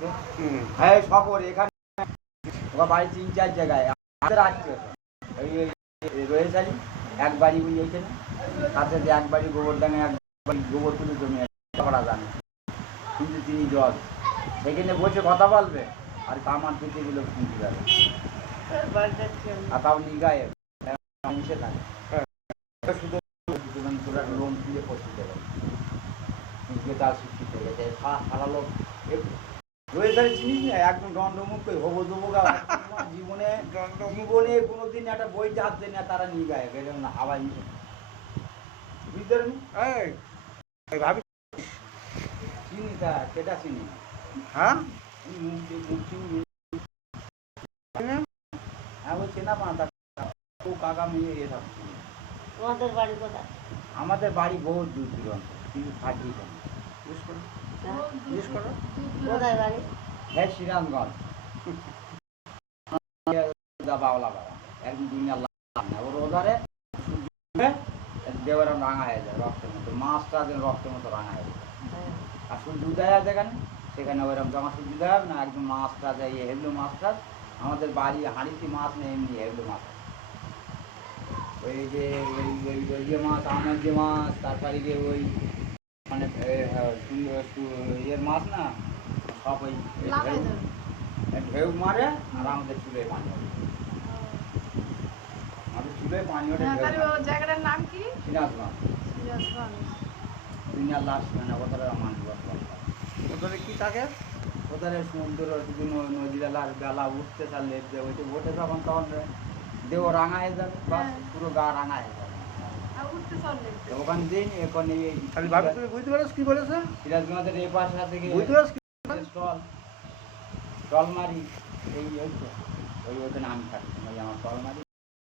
দিচ্ছে। হ্যাঁ সকর এখানে ওরা বাড়ি 3-4 জায়গায় আসছে রয়েছে এক বাড়ি বুঝিয়েছে না তাতে এক বাড়ি গোবরডাঙে এক বাড়ি গোবর তুলে জমি করা জানে কিন্তু তিনি জল সেখানে বসে কথা বলবে আর কামার পেতে গুলো শুনতে যাবে আর তাও নিগায়ে মিশে থাকে শুধু তোরা লোন দিয়ে পৌঁছে দেবে তার শিক্ষিত হয়ে গেছে সারা লোক রয়েছে চিনিস না একদম দণ্ডমুখ হবো দেবো জীবনে জীবনে কোনোদিন একটা বইতে হাত দেয় না তারা নিয়ে গায়ে গেলে না হাওয়াই মিশে বুঝতে পারবি চিনি তা সেটা চিনি হ্যাঁ হ্যাঁ ওই চেনা পানা কাকা মেয়ে এ সব চিনি। তোমাদের বাড়ি কোথায়? আমাদের বাড়ি বহু দূর দূরান্ত কিন্তু থাকি কোথায় বাড়ি? হ্যাঁ সিরাজগঞ্জ বাউলা বাবা একদিন দুনিয়া ওর ওধারে দেওয়ার রাঙা হয়ে যায় রক্তের মতো মাছটা রক্তের মতো রাঙা হয়ে যায় আর সূর্য উদয় আছে যেখানে সেখানে ওইরকম জমা সূর্য উদয় হবে না একদম মাছটা যায় হেবলো মাছটা আমাদের বাড়ি হাঁড়িতে মাছ নেই এমনি হেবলো মাছ ওই যে ওই যে মাছ আমার যে মাছ তারপরে যে ওই মানে ইয়ের মাছ না সব ওই ঢেউ মারে আর আমাদের চুলে পানি ওঠে আমাদের চুলে পানি ওঠে জায়গাটার নাম কি? সিরাজগঞ্জ দুনিয়ার লাস্ট মানে ওদের মানুষ ওদের কি থাকে ওদের সমুদ্র নদীর বেলা উঠতে চাললে ওইটা ওঠে তখন দেহ রাঙা হয়ে যাবে পুরো গা রাঙা হয়ে যাবে ওখান দিন এখন খালি ভাবি তুমি বুঝতে পারছ কি বলেছে সিরাজগঞ্জের এই পাশা থেকে বুঝতে পারছ টল মারি এই ওই ওখানে আমি থাকি আমার টল মারি